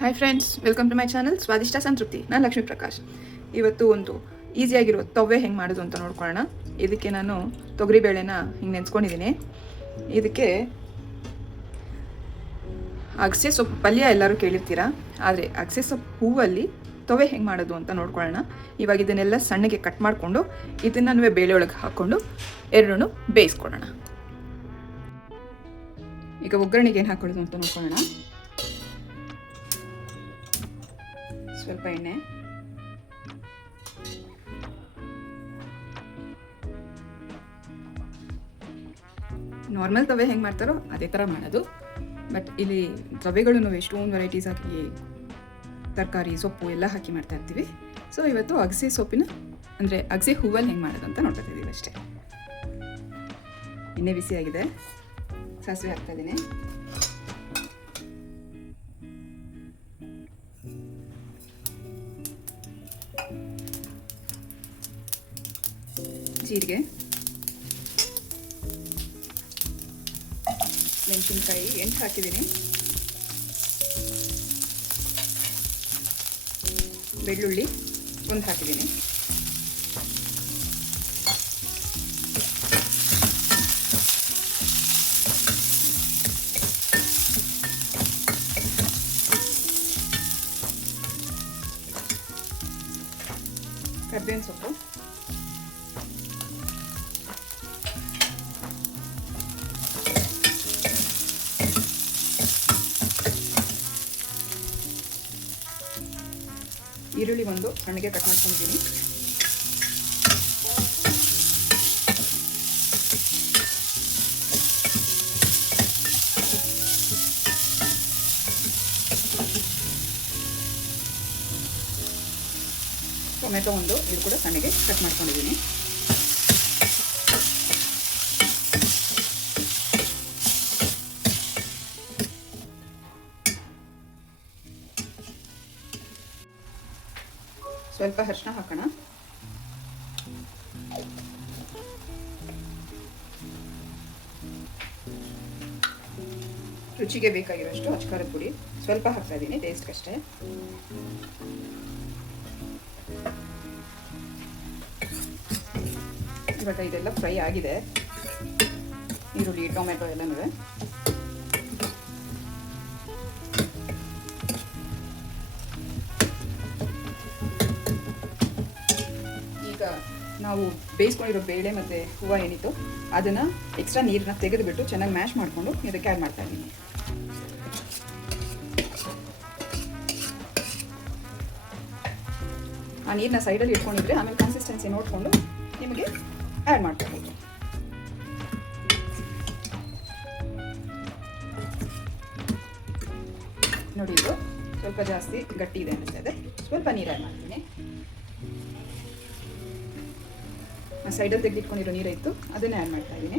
Hi friends, welcome to my channel Swadishta Santrupti. ನಾನು ಲಕ್ಷ್ಮೀ ಪ್ರಕಾಶ್. ಇವತ್ತು ಒಂದು ಈಸಿಯಾಗಿರೋ ತವ್ವೆ ಹೆಂಗೆ ಮಾಡೋದು ಅಂತ ನೋಡ್ಕೊಳ್ಳೋಣ. ಇದಕ್ಕೆ ನಾನು ತೊಗರಿಬೇಳೆನ ಹಿಂಗೆ ನೆನೆಸ್ಕೊಂಡಿದ್ದೀನಿ. ಇದಕ್ಕೆ ಅಗಸೆ ಸೊಪ್ಪು ಪಲ್ಯ ಎಲ್ಲರೂ ಕೇಳಿರ್ತೀರಾ, ಆದರೆ ಅಗಸೆ ಸೊಪ್ಪು ಹೂವಲ್ಲಿ ತವ್ವೆ ಹೆಂಗೆ ಮಾಡೋದು ಅಂತ ನೋಡ್ಕೊಳ್ಳೋಣ. ಇವಾಗ ಇದನ್ನೆಲ್ಲ ಸಣ್ಣಗೆ ಕಟ್ ಮಾಡಿಕೊಂಡು ಇದನ್ನು ಬೇಳೆ ಒಳಗೆ ಹಾಕ್ಕೊಂಡು ಎರಡೂ ಬೇಯಿಸ್ಕೊಳ್ಳೋಣ. ಈಗ ಒಗ್ಗರಣೆಗೆ ಏನು ಹಾಕೊಳ್ಳೋದು ಅಂತ ನೋಡ್ಕೊಳ್ಳೋಣ. ಸ್ವಲ್ಪ ಎಣ್ಣೆ, ನಾರ್ಮಲ್ ತವೆ ಹೆಂಗೆ ಮಾಡ್ತಾರೋ ಅದೇ ಥರ ಮಾಡೋದು. ಬಟ್ ಇಲ್ಲಿ ತವೆಗಳನ್ನು ಎಷ್ಟೊಂದು ವೆರೈಟೀಸ್ ಹಾಕಿ ತರಕಾರಿ ಸೊಪ್ಪು ಎಲ್ಲ ಹಾಕಿ ಮಾಡ್ತಾ ಇರ್ತೀವಿ. ಸೊ ಇವತ್ತು ಅಗಸೆ ಸೊಪ್ಪಿನ ಅಂದರೆ ಅಗಸೆ ಹೂವಲ್ಲಿ ಹೆಂಗೆ ಮಾಡೋದು ಅಂತ ನೋಡ್ತಿದ್ದೀವಿ ಅಷ್ಟೇ. ಎಣ್ಣೆ ಬಿಸಿಯಾಗಿದೆ, ಸಾಸಿವೆ ಹಾಕ್ತಾಯಿದ್ದೀನಿ. ಜೀರಿಗೆ, ಮೆಣಸಿನ್ಕಾಯಿ 8 ಹಾಕಿದ್ದೀನಿ. ಬೆಳ್ಳುಳ್ಳಿ 1 ಹಾಕಿದ್ದೀನಿ. ಕರ್ಬೇವಿನ ಸೊಪ್ಪು, ಈರುಳ್ಳಿ ಒಂದು ಸಣ್ಣಗೆ ಕಟ್ ಮಾಡ್ಕೊಂಡಿದ್ದೀನಿ. ಟೊಮೆಟೊ ಒಂದು, ಇದು ಕೂಡ ಸಣ್ಣಗೆ ಕಟ್ ಮಾಡ್ಕೊಂಡಿದ್ದೀನಿ. ಸ್ವಲ್ಪ ಅರಿಶಿನ ಹಾಕೋಣ. ರುಚಿಗೆ ಬೇಕಾಗಿರೋಷ್ಟು ಅಚ್ಕಾರದ ಪುಡಿ ಸ್ವಲ್ಪ ಹಾಕ್ತಾ ಇದ್ದೀನಿ, ಟೇಸ್ಟ್ಗಷ್ಟೇ. ಇವಾಗ ಇದೆಲ್ಲ ಫ್ರೈ ಆಗಿದೆ, ಈರುಳ್ಳಿ ಟೊಮೆಟೊ ಎಲ್ಲನೂ. ನಾವು ಬೇಯಿಸ್ಕೊಂಡಿರೋ ಬೇಳೆ ಮತ್ತು ಹೂವು ಏನಿತ್ತು ಅದನ್ನು ಎಕ್ಸ್ಟ್ರಾ ನೀರನ್ನ ತೆಗೆದುಬಿಟ್ಟು ಚೆನ್ನಾಗಿ ಮ್ಯಾಶ್ ಮಾಡಿಕೊಂಡು ಇದಕ್ಕೆ ಆ್ಯಡ್ ಮಾಡ್ತಾ ಇದ್ದೀನಿ. ಆ ನೀರನ್ನ ಸೈಡಲ್ಲಿ ಇಟ್ಕೊಂಡಿದ್ರೆ ಆಮೇಲೆ ಕನ್ಸಿಸ್ಟೆನ್ಸಿ ನೋಡಿಕೊಂಡು ನಿಮಗೆ ಆ್ಯಡ್ ಮಾಡ್ಕೋಬೋದು. ನೋಡಿ, ಇದು ಸ್ವಲ್ಪ ಜಾಸ್ತಿ ಗಟ್ಟಿ ಇದೆ ಅನ್ನಿಸ್ತಾ ಇದೆ, ಸ್ವಲ್ಪ ನೀರು ಆ್ಯಡ್ ಮಾಡ್ತೀನಿ. ಸೈಡಲ್ಲಿ ತೆಗೆದಿಟ್ಕೊಂಡಿರೋ ನೀರು ಇತ್ತು, ಅದನ್ನೇ ಆ್ಯಡ್ ಮಾಡ್ತಾ ಇದ್ದೀನಿ.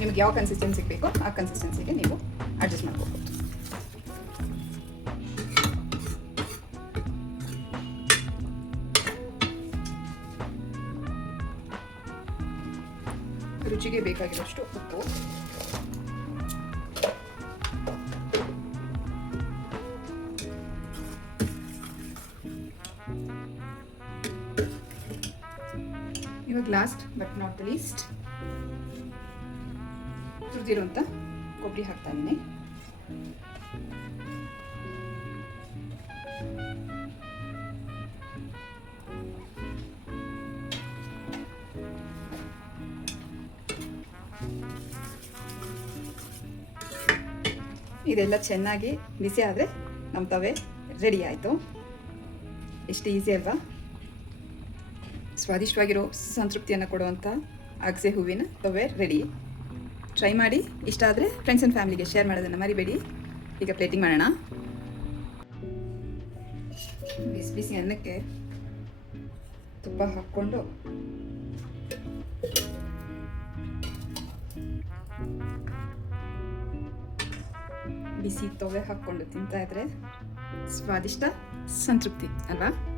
ನಿಮ್ಗೆ ಯಾವ ಕನ್ಸಿಸ್ಟೆನ್ಸಿಗೆ ಬೇಕೋ ಆ ಕನ್ಸಿಸ್ಟೆನ್ಸಿಗೆ ನೀವು ಅಡ್ಜಸ್ಟ್ ಮಾಡ್ಕೋಬೋದು. ರುಚಿಗೆ ಬೇಕಾಗಿರೋಷ್ಟು ಉಪ್ಪು, ಇವಾಗ last but not the least ತುರಿದಿರುವಂಥ ಕೊಬ್ಬರಿ ಹಾಕ್ತಾ ಇದ್ದೀನಿ. ಇದೆಲ್ಲ ಚೆನ್ನಾಗಿ ಬಿಸಿ ಆದರೆ ನಮ್ಮ ತವೆ ರೆಡಿ ಆಯಿತು. ಎಷ್ಟು ಈಸಿ ಅಲ್ವಾ? ಸ್ವಾದಿಷ್ಟವಾಗಿರೋ ಸಂತೃಪ್ತಿಯನ್ನು ಕೊಡುವಂಥ ಅಗಸೆ ಹೂವಿನ ತವೆ ರೆಡಿ. ಟ್ರೈ ಮಾಡಿ, ಇಷ್ಟ ಆದರೆ ಫ್ರೆಂಡ್ಸ್ ಆ್ಯಂಡ್ ಫ್ಯಾಮಿಲಿಗೆ ಶೇರ್ ಮಾಡೋದನ್ನು ಮರಿಬೇಡಿ. ಈಗ ಪ್ಲೇಟಿಂಗ್ ಮಾಡೋಣ. ಬಿಸಿ ಬಿಸಿ ಅನ್ನಕ್ಕೆ ತುಪ್ಪ ಹಾಕ್ಕೊಂಡು ಬಿಸಿ ತೊವೆ ಹಾಕ್ಕೊಂಡು ತಿಂತಾ ಇದ್ರೆ ಸ್ವಾದಿಷ್ಟ ಸಂತೃಪ್ತಿ ಅಲ್ವಾ?